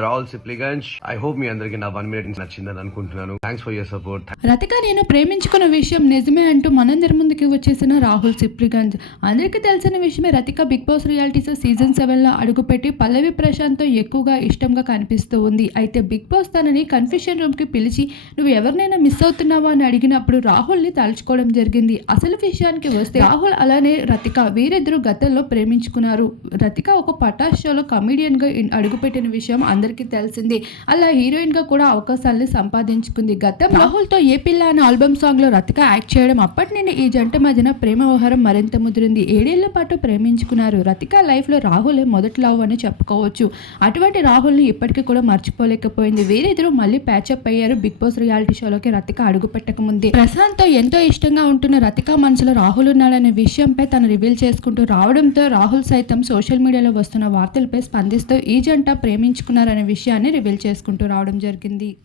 Rahul Sipligunj I hope మీ అందరికి నా వన్ మినిట్ నచ్చిందని అనుకుంటున్నాను. Thanks for your support Rathika నేను ప్రేమించుకున్న విషయం నిజమే అంటూ మనందరి ముందుకి వచ్చేసిన రాహుల్ సిప్లిగంజ్. అందరికీ తెలిసిన విషయమే Rathika Bigg Boss realities season సెవెన్లో అడుగుపెట్టి పల్లవి ప్రశాంత్తో ఎక్కువగా ఇష్టంగా కనిపిస్తూ ఉంది. అయితే బిగ్ బాస్ తనని కన్ఫ్యూషన్ రూమ్కి పిలిచి నువ్వు ఎవరినైనా మిస్ అవుతున్నావా? అని అడిగినప్పుడు రాహుల్ని తలుచుకోవడం జరిగింది. అసలు విషయానికి వస్తే రాహుల్ అలానే రతిక వీరిద్దరూ గతంలో ప్రేమించుకున్నారు. రతిక ఒక పటాష్ షోలో కమీడియన్గా అడుగుపెట్టిన విషయం అందరికీ తెలిసింది. అలా హీరోయిన్గా కూడా అవకాశాలను సంపాదించుకుంది గతం. రాహుల్తో ఏ పిల్ల అనే ఆల్బమ్ సాంగ్లో రతిక యాక్ట్ చేయడం అప్పటి నుండి ఈ జంట మధ్యన ప్రేమ వ్యవహారం మరింత ముదిరింది. ఏడేళ్ళ పాటు ప్రేమించుకున్నారు రతిక. లైఫ్లో రాహులే మొదటి లవ్ అని చెప్పుకోవచ్చు. అటువంటి రాహుల్ని ఇప్పటికీ కూడా మర్చిపోలేకపోయింది. వీరిద్దరూ మళ్ళీ ప్యాచప్ అయ్యారు. బిగ్ బాస్ రియాలిటీ షోలోకి రతిక అడుగు పెట్టక ప్రశాంత్తో ఎంతో ఇష్టంగా ఉంటున్న రతిక మనసులో రాహుల్ ఉన్నాడనే విషయంపై తను రివీల్ చేసుకుంటూ రావడంతో రాహుల్ సైతం సోషల్ మీడియాలో వస్తున్న వార్తలపై స్పందిస్తూ ఈ జంట ప్రేమించుకున్నారని విషయాన్ని రివీల్ చేసుకుంటూ రావడం జరిగింది.